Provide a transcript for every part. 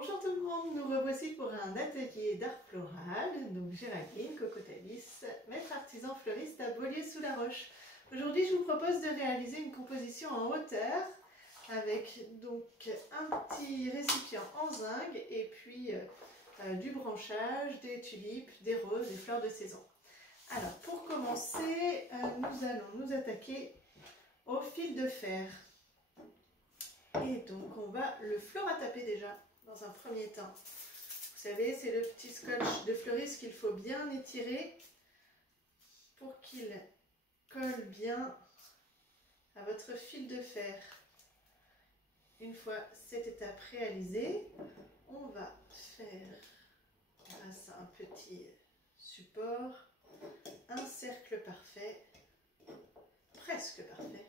Bonjour tout le monde, nous revoici pour un atelier d'art floral. Donc Géraldine Cocotalis, maître artisan fleuriste à Beaulieu-sous-la-Roche. Aujourd'hui je vous propose de réaliser une composition en hauteur avec donc un petit récipient en zinc et puis du branchage, des tulipes, des roses, des fleurs de saison. Alors pour commencer, nous allons nous attaquer au fil de fer. Et donc on va le fleurataper déjà dans un premier temps. Vous savez, c'est le petit scotch de fleuriste qu'il faut bien étirer pour qu'il colle bien à votre fil de fer. Une fois cette étape réalisée, on va faire grâce à un petit support un cercle parfait, presque parfait.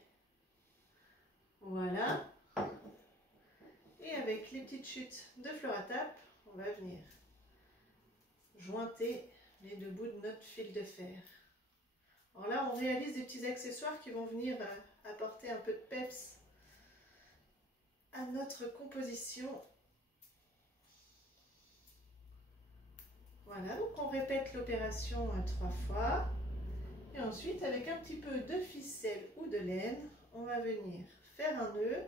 Voilà. Et avec les petites chutes de fleuratape, on va venir jointer les deux bouts de notre fil de fer. Alors là, on réalise des petits accessoires qui vont venir apporter un peu de peps à notre composition. Voilà, donc on répète l'opération 3 fois. Et ensuite, avec un petit peu de ficelle ou de laine, on va venir faire un nœud.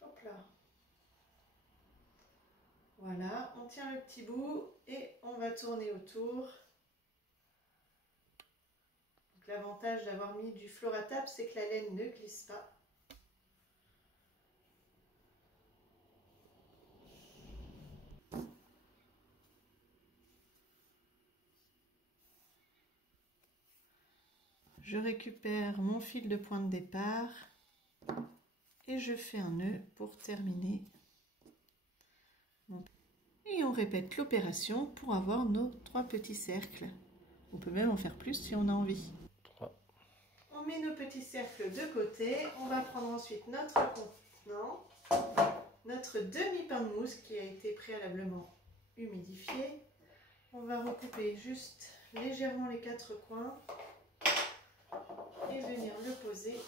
Hop là. Voilà, on tient le petit bout et on va tourner autour. L'avantage d'avoir mis du fleuratape, c'est que la laine ne glisse pas. Je récupère mon fil de point de départ et je fais un nœud pour terminer. Et on répète l'opération pour avoir nos 3 petits cercles. On peut même en faire plus si on a envie. 3. On met nos petits cercles de côté. On va prendre ensuite notre contenant, notre demi-pain de mousse qui a été préalablement humidifié. On va recouper juste légèrement les 4 coins et venir le poser,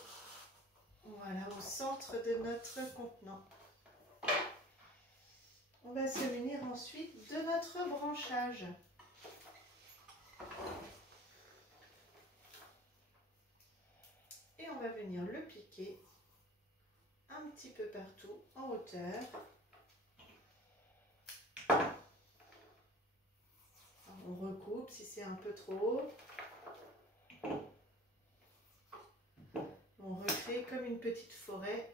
voilà, au centre de notre contenant. On va se munir ensuite de notre branchage. Et on va venir le piquer un petit peu partout en hauteur. On recoupe si c'est un peu trop haut. On recrée comme une petite forêt.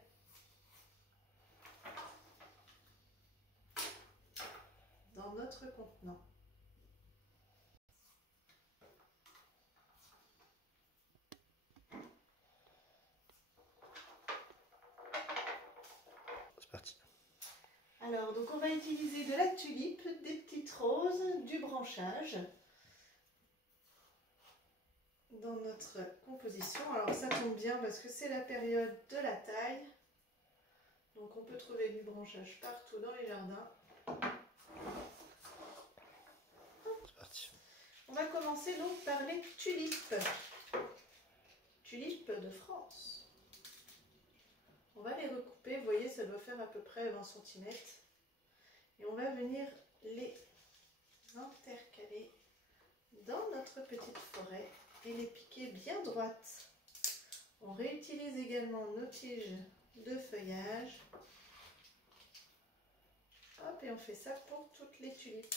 Dans notre contenant. C'est parti. Alors, donc on va utiliser de la tulipe, des petites roses, du branchage dans notre composition. Alors ça tombe bien parce que c'est la période de la taille. Donc on peut trouver du branchage partout dans les jardins. C'est parti. On va commencer donc par les tulipes. Tulipes de France. On va les recouper, vous voyez, ça doit faire à peu près 20 cm. Et on va venir les intercaler dans notre petite forêt et les piquer bien droites. On réutilise également nos tiges de feuillage. Hop, et on fait ça pour toutes les tulipes.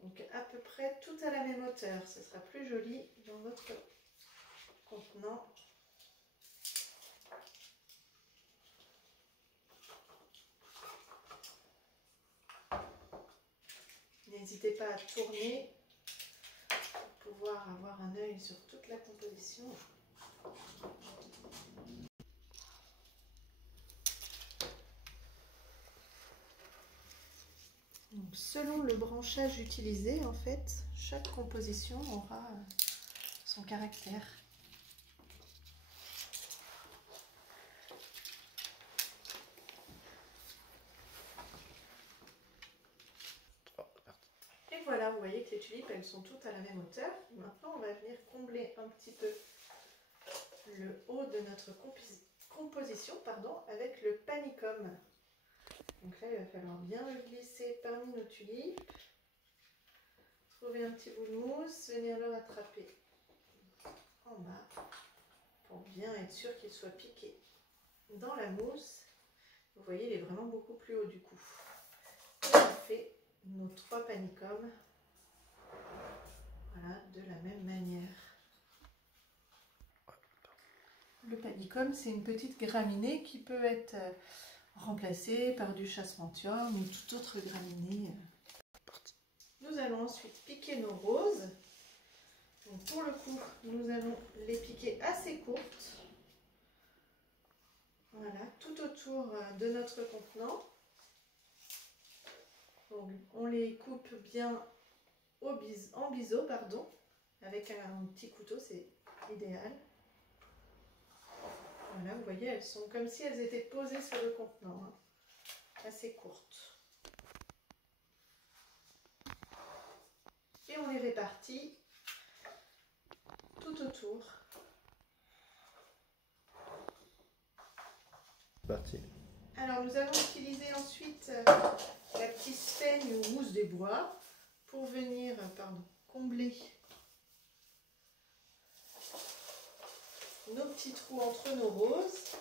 Donc à peu près tout à la même hauteur, ce sera plus joli dans votre contenant. N'hésitez pas à tourner pour pouvoir avoir un œil sur toute la composition. Donc, selon le branchage utilisé, en fait, chaque composition aura son caractère. Et voilà, vous voyez que les tulipes, elles sont toutes à la même hauteur. Maintenant, on va venir combler un petit peu le haut de notre composition avec le panicum. Donc là, il va falloir bien le glisser parmi nos tulipes. Trouver un petit bout de mousse, venir le rattraper en bas pour bien être sûr qu'il soit piqué dans la mousse. Vous voyez, il est vraiment beaucoup plus haut du coup. Et on fait nos 3 panicums, voilà, de la même manière. Le panicum, c'est une petite graminée qui peut être remplacée par du chassemantium ou toute autre graminée. Nous allons ensuite piquer nos roses. Donc pour le coup, nous allons les piquer assez courtes. Voilà, tout autour de notre contenant. Donc on les coupe bien en biseau, avec un petit couteau, c'est idéal. Voilà, vous voyez, elles sont comme si elles étaient posées sur le contenant, hein, assez courtes. Et on les répartit tout autour. Parti. Alors nous allons utiliser ensuite la petite spaigne ou mousse des bois pour venir combler nos petits trous entre nos roses.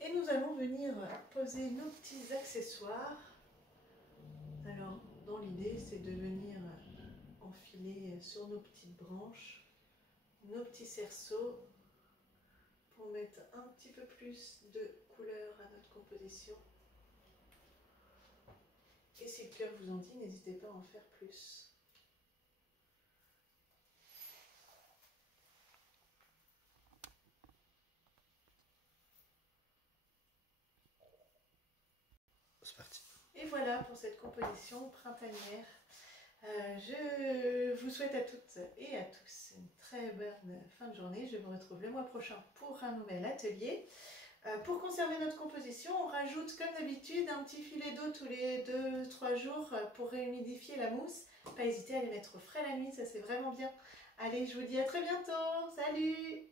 Et nous allons venir poser nos petits accessoires. Alors, dans l'idée, c'est de venir enfiler sur nos petites branches nos petits cerceaux pour mettre un petit peu plus de couleur à notre composition. Et si le cœur vous en dit, n'hésitez pas à en faire plus. C'est parti. Et voilà pour cette composition printanière. Je vous souhaite à toutes et à tous une très bonne fin de journée. Je vous retrouve le mois prochain pour un nouvel atelier. Pour conserver notre composition, on rajoute comme d'habitude un petit filet d'eau tous les 2-3 jours pour réhumidifier la mousse. Pas hésiter à les mettre au frais la nuit, ça c'est vraiment bien. Allez, je vous dis à très bientôt. Salut!